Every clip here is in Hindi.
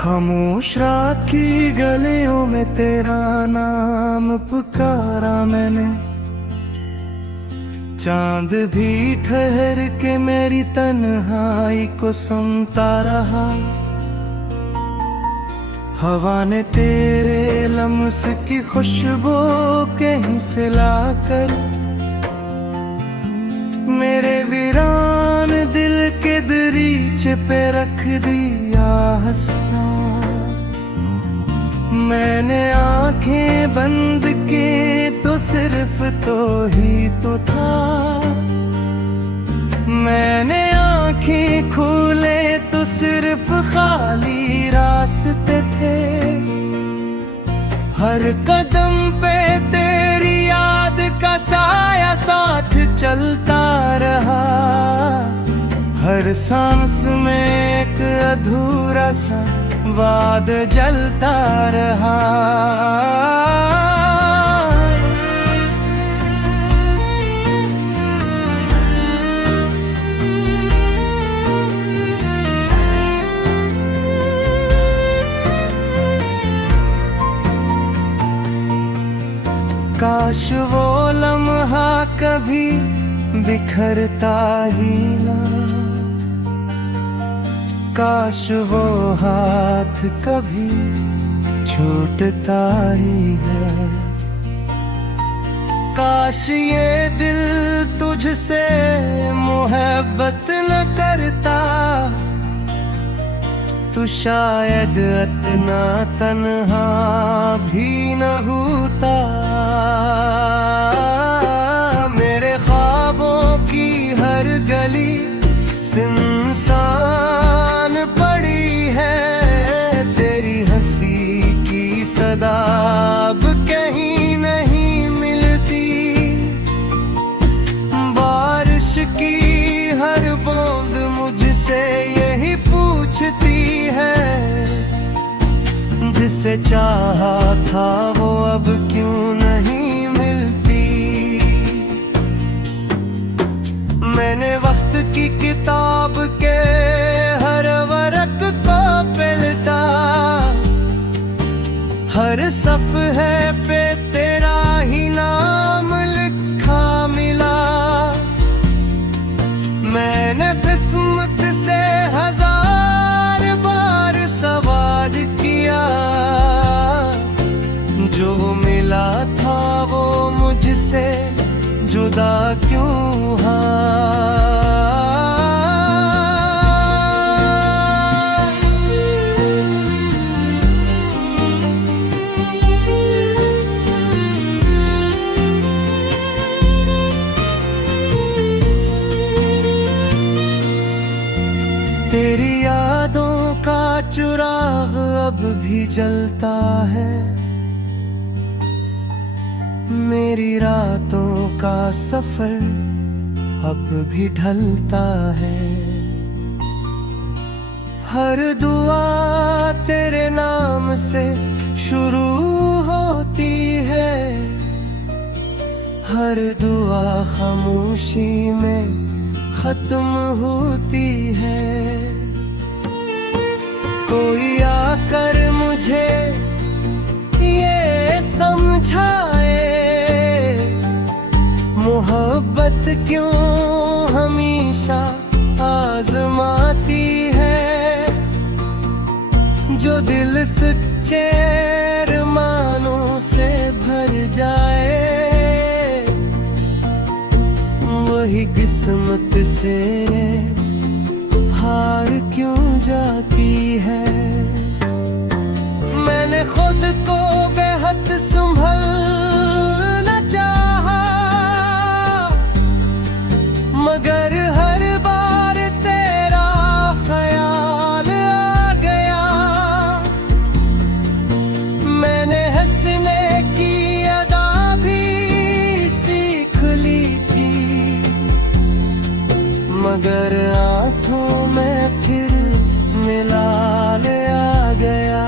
खामोश रात की गलियों में तेरा नाम पुकारा मैंने। चांद भी ठहर के मेरी तन्हाई को सुनता रहा। हवा ने तेरे लम्स की खुशबू कहीं से लाकर मेरे वीरान दिल के दरीचे पे रख दिया हंसता। मैंने आंखें बंद की तो सिर्फ तो ही तो था। मैंने आंखें खोले तो सिर्फ खाली रास्ते थे। हर कदम पे तेरी याद का साया साथ चलता रहा। हर सांस में एक अधूरा सा वाद जलता रहा। काश वो लम्हा कभी बिखरता ही ना। काश वो हाथ कभी छूटता ही है। काश ये दिल तुझसे मोहब्बत न करता तो शायद इतना तन्हा भी न होता। मेरे ख्वाबों की हर गली सुनसान पड़ी है। तेरी हंसी की सदा अब कहीं नहीं मिलती। बारिश की हर बूंद मुझसे यही पूछती है। जिसे चाहा था वो अब क्यों नहीं मिलती। मैंने वक्त की किताब के हर वरक को पलटा। हर सफ़हे पे तेरा ही नाम लिखा मिला। मैंने किस्मत से हजार बार सवार किया। जो मिला था वो मुझसे जुदा क्यों हुआ। तेरी यादों का चिराग अब भी जलता है। मेरी रातों का सफर अब भी ढलता है। हर दुआ तेरे नाम से शुरू होती है। हर दुआ खामोशी में खत्म होती है। कोई आकर मुझे ये समझाए मोहब्बत क्यों हमेशा आजमाती है। जो दिल सच्चे अरमानों से भर जाए वही किस्मत से हार क्यों जाती है। मैंने खुद को बेहद संभलना चाहा मगर हर बार तेरा ख्याल आ गया। मैंने हंसने की अदा भी सीख ली थी मगर आंखों में फिर मिलाल आ गया।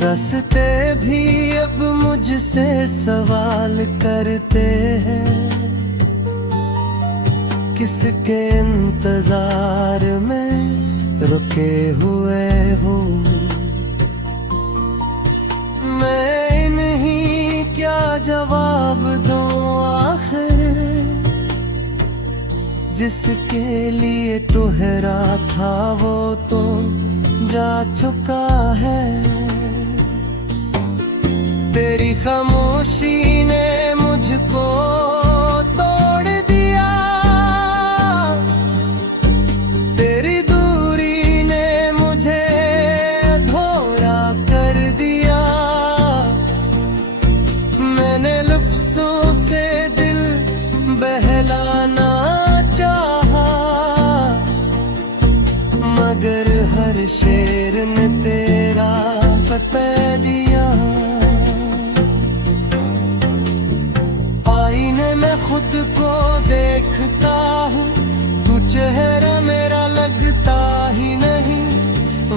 रास्ते भी अब मुझसे सवाल करते हैं किसके इंतजार में रुके हुए हूँ मैं, इन्हीं क्या जवाब दूँ आखिर, जिसके लिए ठहरा था वो तो जा चुका है। तेरी खामोशी ने मुझको तोड़ दिया, तेरी दूरी ने मुझे अधूरा कर दिया। मैंने लफ्ज़ों से दिल बहलाना चाहा, मगर हर शेर ने तेरा पता दिया। आईने में खुद को देखता हूँ, तू चेहरा मेरा लगता ही नहीं।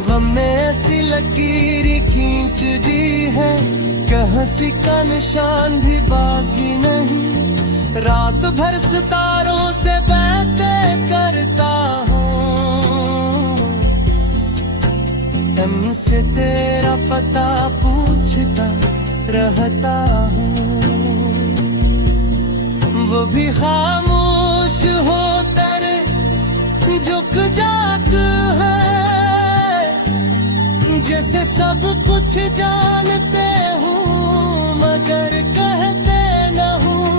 गम ने ऐसी लकीर खींच दी है कि हंसी का निशान भी बाकी नहीं। रात भर सितारों से बातें करता हूँ, तुमसे तेरा पता पूछता रहता हूँ। वो भी खामोश हो तेरे झुक जाग है, जैसे सब कुछ जानते हूँ मगर कहते न हूँ।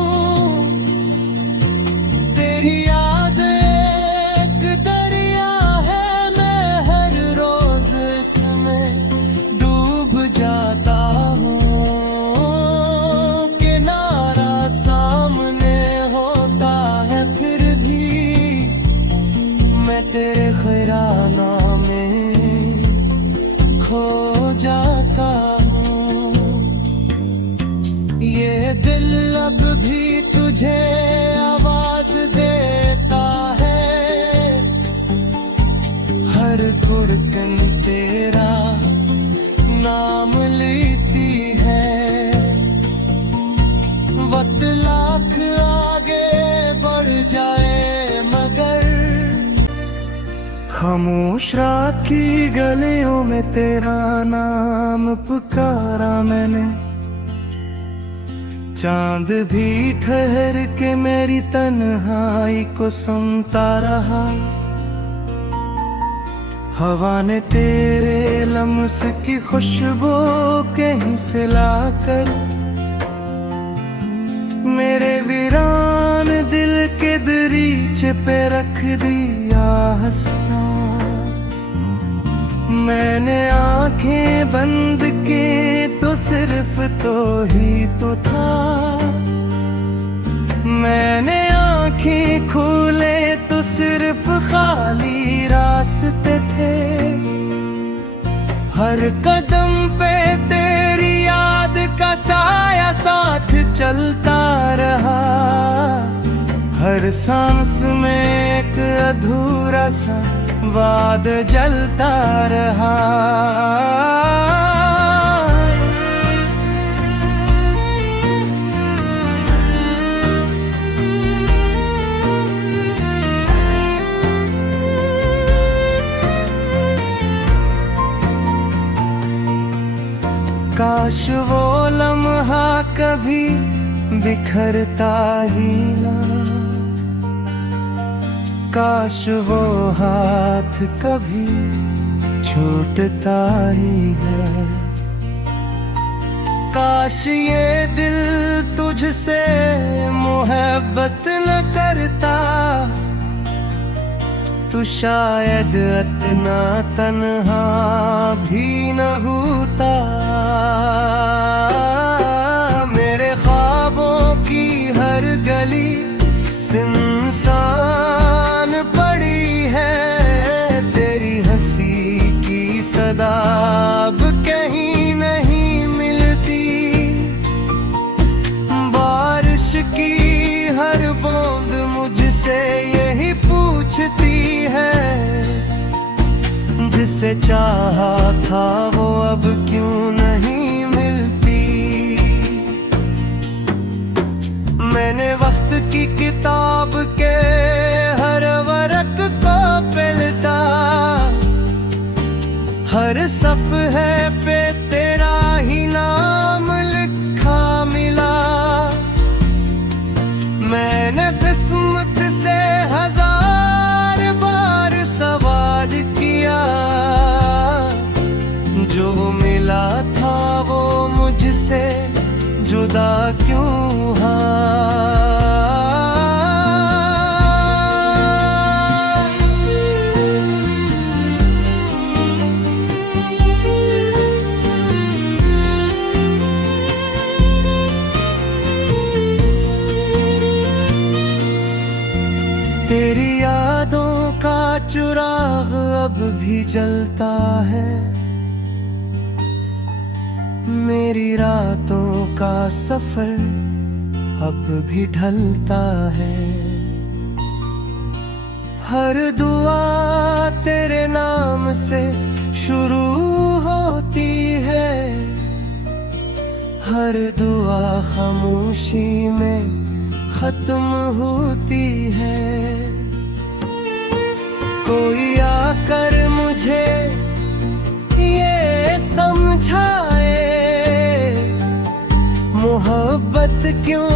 तेरी याद एक दरिया है, मैं हर रोज इसमें डूब जाता हूँ। किनारा सामने होता है फिर भी मैं तेरे ख़यालों में खो जाता हूँ। ये दिल अब भी तुझे आवाज देता है, हर धड़कन तेरा नाम लेती है। वक्त लाख आगे बढ़ जाए मगर खामोश रात की गलियों में तेरा नाम पुकारा मैंने। चांद भी ठहर के मेरी तन्हाई को सुनता रहा। हवा ने तेरे लम्स की खुशबू कहीं से लाकर मेरे वीरान दिल के दरीचे पे रख दिया हंसता। मैंने आंखें बंद की तो सिर्फ तो ही तो था, मैंने आंखें खोले तो सिर्फ खाली रास्ते थे। हर कदम पे तेरी याद का साया साथ चलता रहा। हर सांस में एक अधूरा सा वाद जलता रहा। काश वो लम्हा कभी बिखरता ही ना, काश वो हाथ कभी छूटता ही है। काश ये दिल तुझसे मोहब्बत न करता, तू शायद इतना तन्हा भी न होता। मेरे ख्वाबों की हर गली सुनसान पड़ी है, तेरी हंसी की सदा अब कहीं नहीं मिलती। बारिश की हर बूंद मुझसे यही पूछती है, जिसे चाहा था वो अब क्यों नहीं मिलती। मैंने वक्त की किताब के हर वर्क को पलटा, हर सफ़हे पे तेरा ही नाम लिखा मिला। मैंने किस्मत से हजार बार सवाल किया, जो मिला था वो मुझसे जुदा क्यों हुआ। तेरी यादों का चिराग अब भी जलता है, मेरी रातों का सफर अब भी ढलता है। हर दुआ तेरे नाम से शुरू होती है, हर दुआ खामोशी में खत्म होती है। कोई आकर मुझे ये समझाए, मोहब्बत क्यों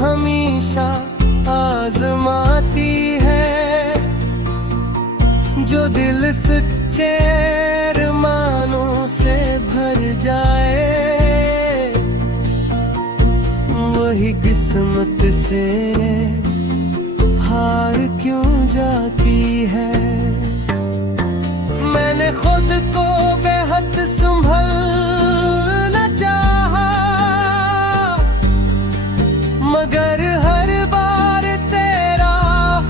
हमेशा आजमाती है। जो दिल सच्चे अरमानों से भर जाए, वही किस्मत से हार क्यों जाती है। मैंने खुद को बेहद संभलना चाहा, मगर हर बार तेरा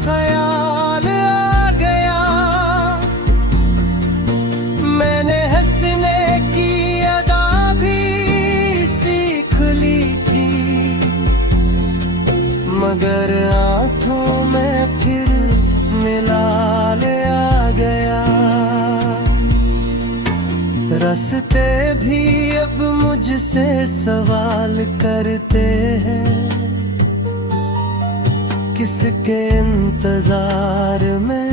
ख्याल आ गया। मैंने हंसने की अदा भी सीख ली थी, मगर आँखों में फिर मिलाल आ गया। रास्ते भी अब मुझसे सवाल करते हैं, किसके इंतजार में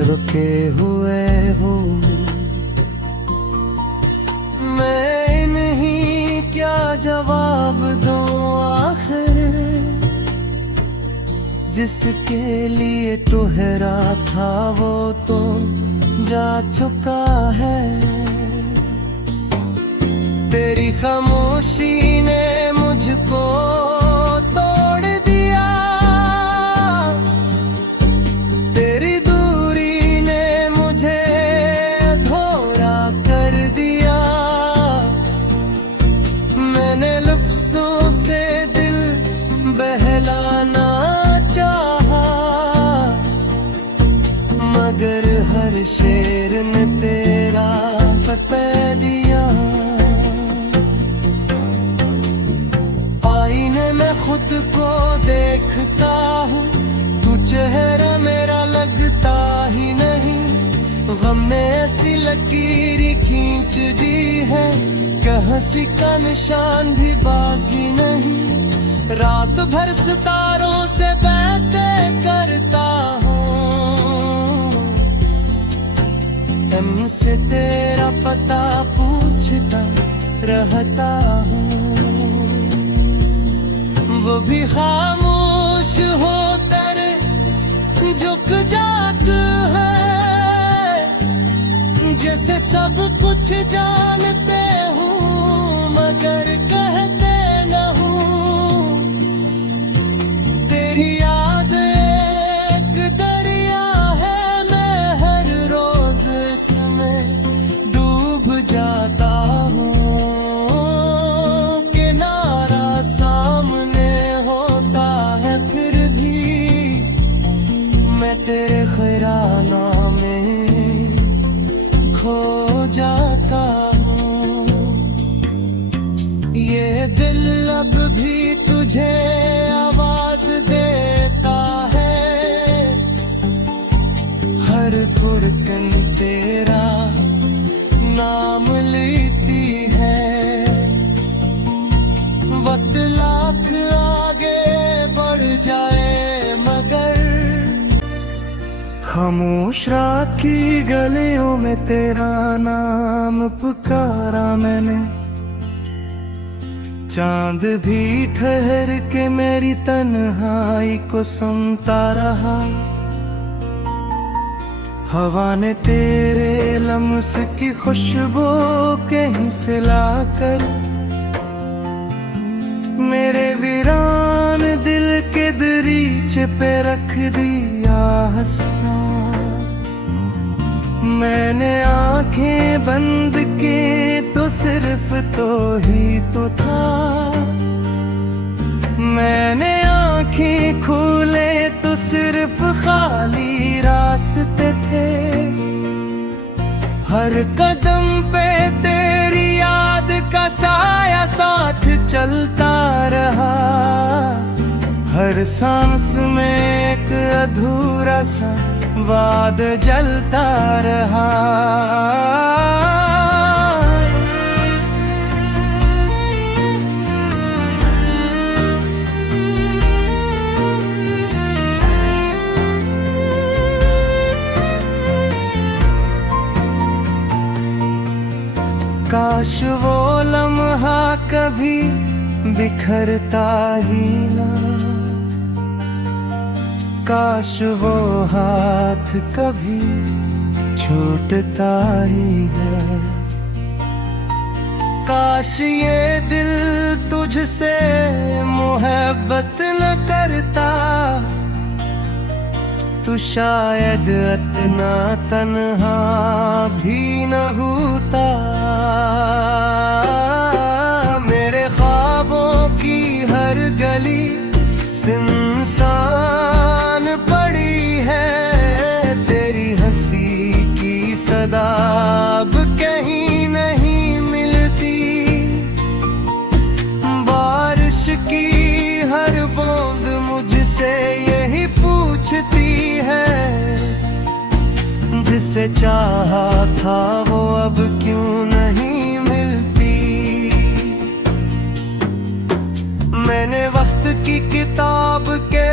रुके हुए हूँ मैं। नहीं क्या जवाब दूँ आखिर, जिसके लिए ठहरा था वो तो जा चुका है। तेरी खामोशी ने मुझको तोड़ दिया, तेरी दूरी ने मुझे अधूरा कर दिया। मैंने लफ्ज़ों से दिल बहलाना चाहा, मगर हर शेर ने तेरा पता दिया। आईने में खुद को देखता हूँ, तू चेहरा मेरा लगता ही नहीं। गम ने ऐसी लकीर खींच दी है कि हंसी का निशान भी बाकी नहीं। रात भर सितारों से बातें करता हूँ, हमसे तेरा पता पूछता रहता हूँ। वो भी खामोश होकर झुक जाग है, जैसे सब कुछ जानते हूँ मगर कहते न हूँ। तेरी याद एक दरिया है, मैं हर रोज इसमें डूब जाता हूँ। किनारा सामने होता है फिर भी मैं तेरे ख़यालों में खो जाता हूँ। खामोश रात की गलियों में तेरा नाम पुकारा मैंने, चांद भी ठहर के मेरी तन्हाई को सुनता रहा। हवा ने तेरे लम्स की खुशबू कहीं से लाकर मेरे वीरान दिल के दरीचे पे रख दिया हंसता। मैंने आंखें बंद की तो सिर्फ तो ही तो था, मैंने आंखें खोले तो सिर्फ खाली रास्ते थे। हर कदम पे तेरी याद का साया साथ चलता रहा, हर सांस में एक अधूरा सा वाद जलता रहा। काश वो लम्हा कभी बिखरता ही ना, काश वो हाथ कभी छूटता ही है। काश ये दिल तुझसे मोहब्बत न करता, तू शायद इतना तन्हा भी न होता। मेरे ख्वाबों की हर गली सुनसान पड़ी है, तेरी हंसी की सदा अब कहीं नहीं मिलती। बारिश की हर बूंद मुझसे यही पूछती है, जिसे चाहा था वो अब क्यों नहीं मिलती। मैंने वक्त की किताब के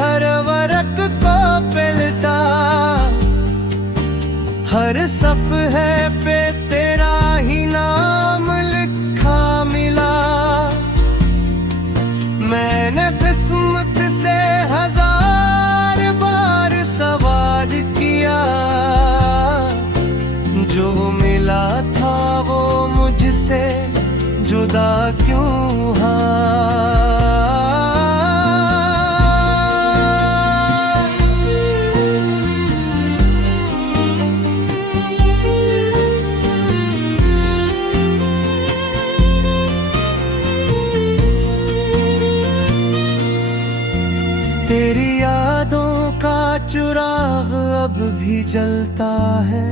हर वर्क को पलटा, हर सफ़हे पे तेरा ही नाम लिखा मिला। मैंने किस्मत से हजार बार सवार किया, जो मिला था वो मुझसे जुदा क्यों हुआ। तेरी यादों का चिराग अब भी जलता है,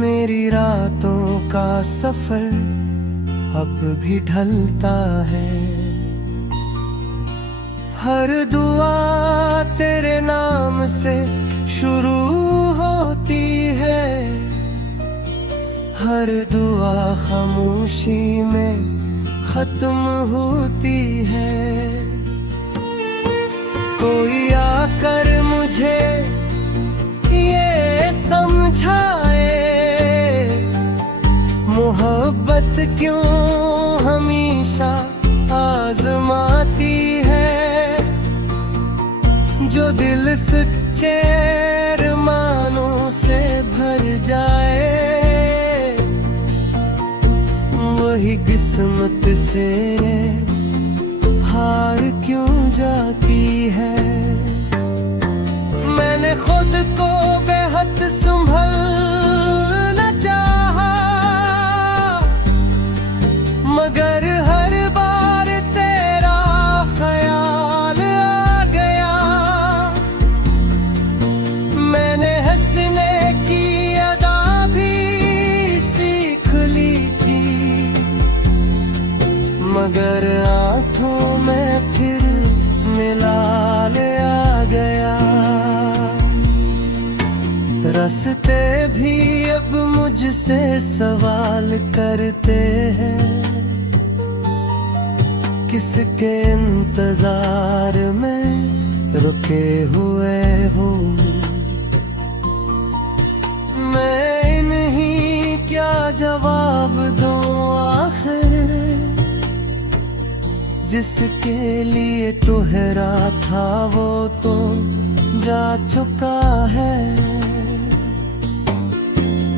मेरी रातों का सफर अब भी ढलता है। हर दुआ तेरे नाम से शुरू होती है, हर दुआ खामोशी में खत्म होती है। कोई आकर मुझे ये समझाए, मोहब्बत क्यों हमेशा आजमाती है। जो दिल सच्चे अरमानों से भर जाए, वही किस्मत से हार क्यों जाती है। मैंने खुद को बेहद संभलना चाहा, मगर हर बार तेरा ख्याल आ गया। मैंने हंसने की अदा भी सीख ली थी, मगर आँखों में फिर मिलाल आ गया। रास्ते भी अब मुझसे सवाल करते हैं, किसके इंतजार में रुके हुए हूँ मैं, नहीं क्या जवाब दूँ आखिर, जिसके लिए ठहरा था वो तो जा चुका है।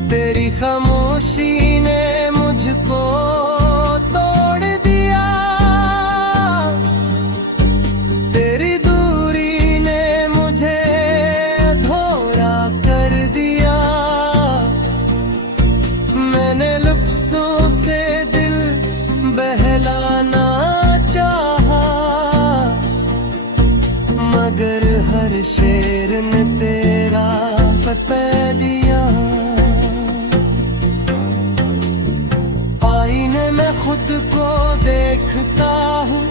तेरी खामोशी ने मुझको तोड़ दिया, तेरी दूरी ने मुझे अधूरा कर दिया। मैंने लफ्ज़ों से दिल बहलाना चाहा, मगर हर शेर ने तेरा पता दिया। आईने में खुद को देखता हूँ,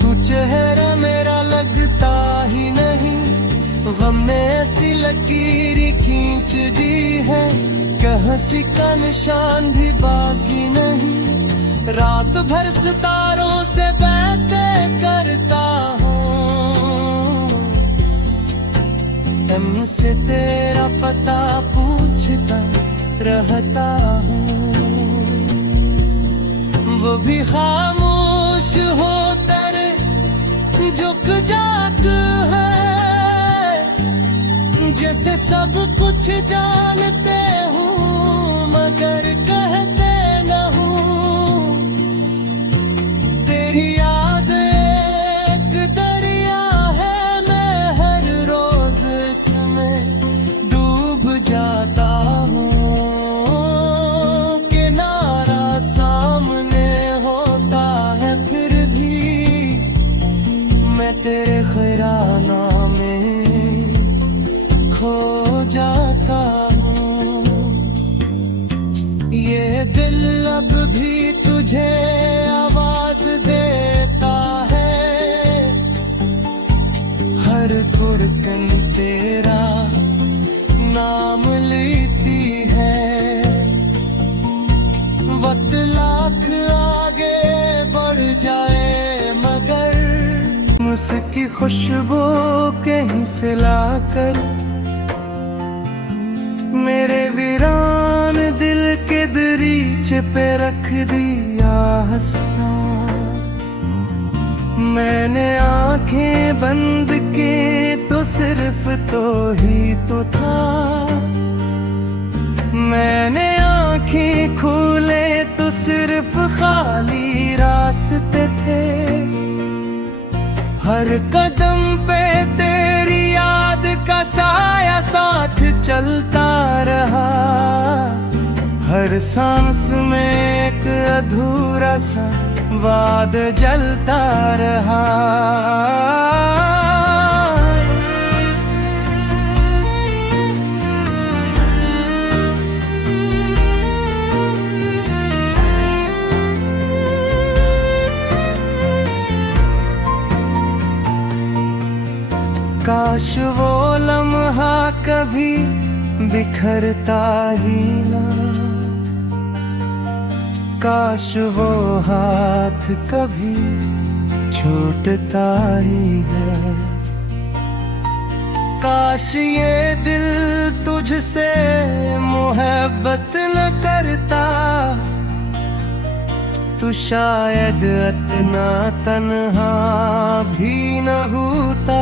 तू चेहरा मेरा लगता ही नहीं। गम ने ऐसी लकीर खींच दी है कि हंसी का निशान भी बाकी नहीं। रात भर सितारों से बातें करता हूँ, से तेरा पता पूछता रहता हूँ। वो भी खामोश हो तेरे झुक जाग है, जैसे सब कुछ जानते हूँ मगर कहते न हूँ। तेरी याद एक दरिया है, मैं हर रोज इसमें डूब जाता हूँ। किनारा सामने होता है फिर भी मैं तेरे ख़यालों में खो जाता हूँ। ये दिल अब भी तुझे आवाज देता है, हर धड़कन तेरा नाम लेती है। वक्त लाख आगे बढ़ जाए मगर मुझकी खुशबू कहीं से लाकर मेरे वीरान दिल के दरीचे पे रख दिया हंसता। मैंने आंखें बंद की तो सिर्फ तो ही तो था, मैंने आंखें खोले तो सिर्फ खाली रास्ते थे। हर कदम पे तेरी याद का साया साथ चलता रहा, हर सांस में एक अधूरा सा वाद जलता रहा। काश वो लम्हा कभी बिखरता ही ना, काश वो हाथ कभी छूटता ही है। काश ये दिल तुझसे मोहब्बत न करता, तू शायद इतना तन्हा भी न होता।